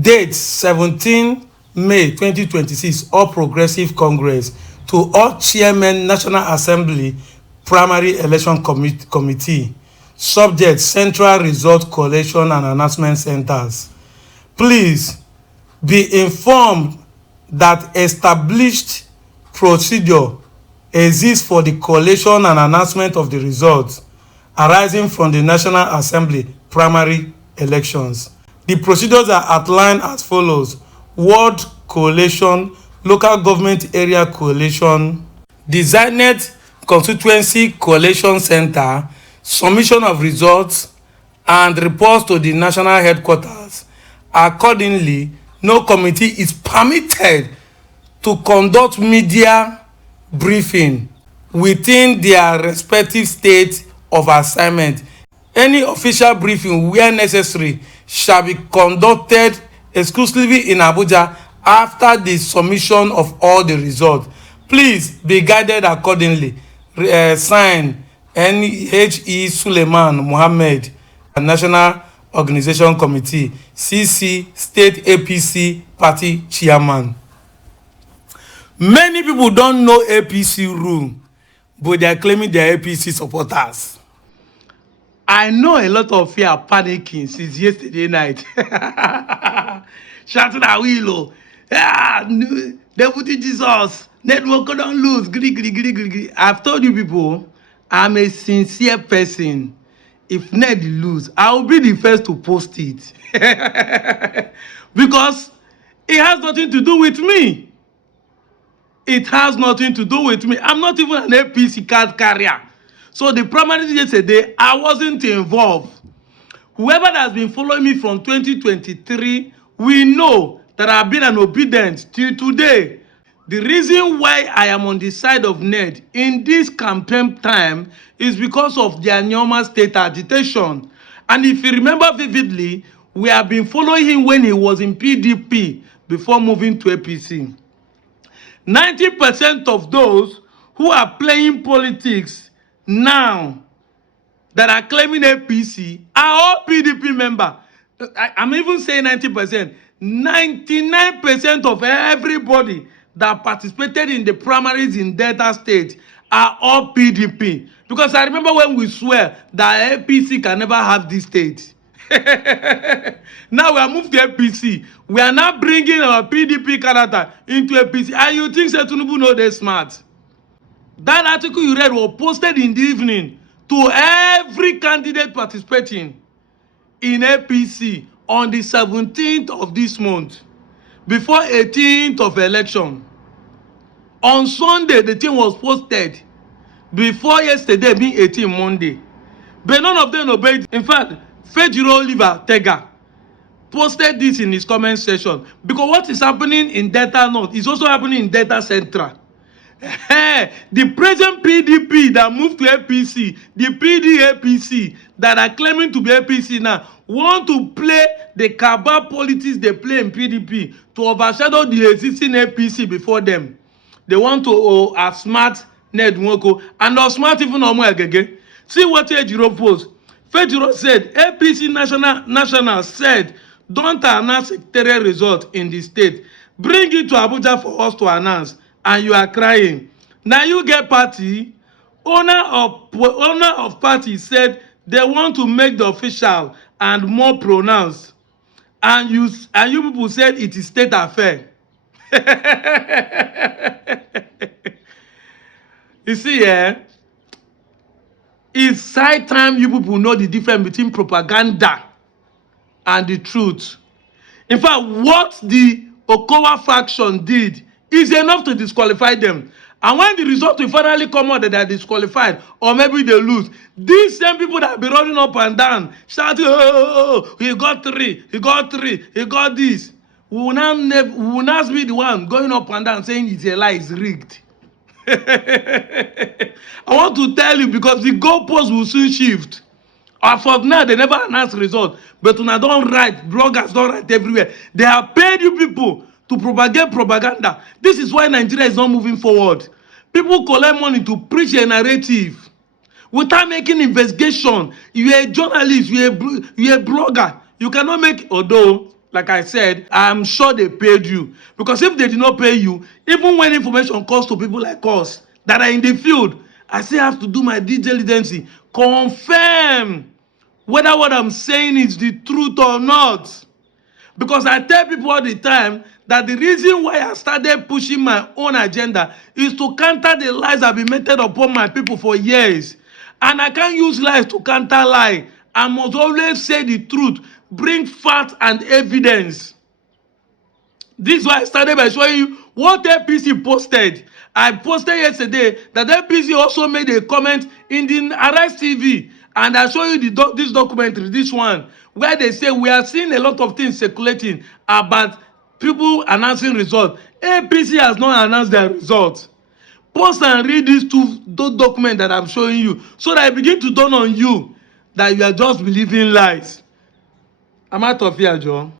Date 17 May 2026, All Progressive Congress. To all Chairman, National Assembly Primary Election Committee. Subject: Central Result Collation and Announcement Centers. Please be informed that established procedure exists for the collation and announcement of the results arising from the National Assembly primary elections. The procedures are outlined as follows: ward collation, local government area collation, designated constituency collation center, submission of results, and reports to the national headquarters. Accordingly, no committee is permitted to conduct media briefing within their respective state of assignment. Any official briefing, where necessary, shall be conducted exclusively in Abuja after the submission of all the results. Please be guided accordingly. Signed, N.H.E. Suleiman Mohammed, National Organization Committee, CC, State APC Party Chairman. Many people don't know APC rule, but they are claiming they are APC supporters. I know a lot of you are panicking since yesterday night. Shouting at Willow. Deputy Jesus. Network don't lose. Gri. I've told you people, I'm a sincere person. If Ned lose, I'll be the first to post it. Because it has nothing to do with me. It has nothing to do with me. I'm not even an APC card carrier. So the primaries yesterday, I wasn't involved. Whoever has been following me from 2023, we know that I've been an obedient till today. The reason why I am on the side of Ned in this campaign time is because of their normal state agitation. And if you remember vividly, we have been following him when he was in PDP before moving to APC. 90% of those who are playing politics now that are claiming APC are all PDP members. I'm even saying 90%. 99% of everybody that participated in the primaries in Delta State are all PDP. Because I remember when we swear that APC can never have this state. Now we are moved to APC. We are now bringing our PDP character into APC. And you think Tinubu know they're smart? That article you read was posted in the evening to every candidate participating in APC on the 17th of this month, before 18th of election. On Sunday, the thing was posted before yesterday being 18 Monday. But none of them obeyed. In fact, Fejiro Oliver Tega posted this in his comment section. Because what is happening in Delta North is also happening in Delta Central. The present PDP that moved to APC, the PDAPC that are claiming to be APC now, want to play the cabal politics they play in PDP to overshadow the existing APC before them. They want to outsmart Ned Nwoko and outsmart even Omo Agege. See what Fejiro posted. Fejiro said, APC national said, don't announce secretarial result in the state. Bring it to Abuja for us to announce. And you are crying. Now you get party. Owner of party said they want to make the official and more pronounced. And you people said it is state affair. You see, it's high time you people know the difference between propaganda and the truth. In fact, what the Okowa faction did is enough to disqualify them. And when the result will finally come out that they are disqualified, or maybe they lose, these same people that be running up and down, shouting, oh, he got 3, he got 3, he got this, we will not be the one going up and down saying it's a lie, it's rigged. I want to tell you, because the goalposts will soon shift. As of now, they never announced result. But when I don't write, bloggers don't write everywhere. They have paid you people to propagate propaganda. This is why Nigeria is not moving forward. People collect money to preach a narrative without making investigation. You are a journalist, you are a blogger. You cannot make, although like I said, I'm sure they paid you. Because if they did not pay you, even when information comes to people like us that are in the field, I still have to do my due diligence, confirm whether what I'm saying is the truth or not. Because I tell people all the time that the reason why I started pushing my own agenda is to counter the lies that have been meted upon my people for years. And I can't use lies to counter lie. I must always say the truth, bring facts and evidence. This is why I started by showing you what APC posted. I posted yesterday that APC also made a comment in the Arise TV, and I show you this documentary, this one, where they say we are seeing a lot of things circulating about people announcing results. APC has not announced their results. Post and read these those documents that I'm showing you, so that I begin to dawn on you that you are just believing lies. I'm out of here, Joe.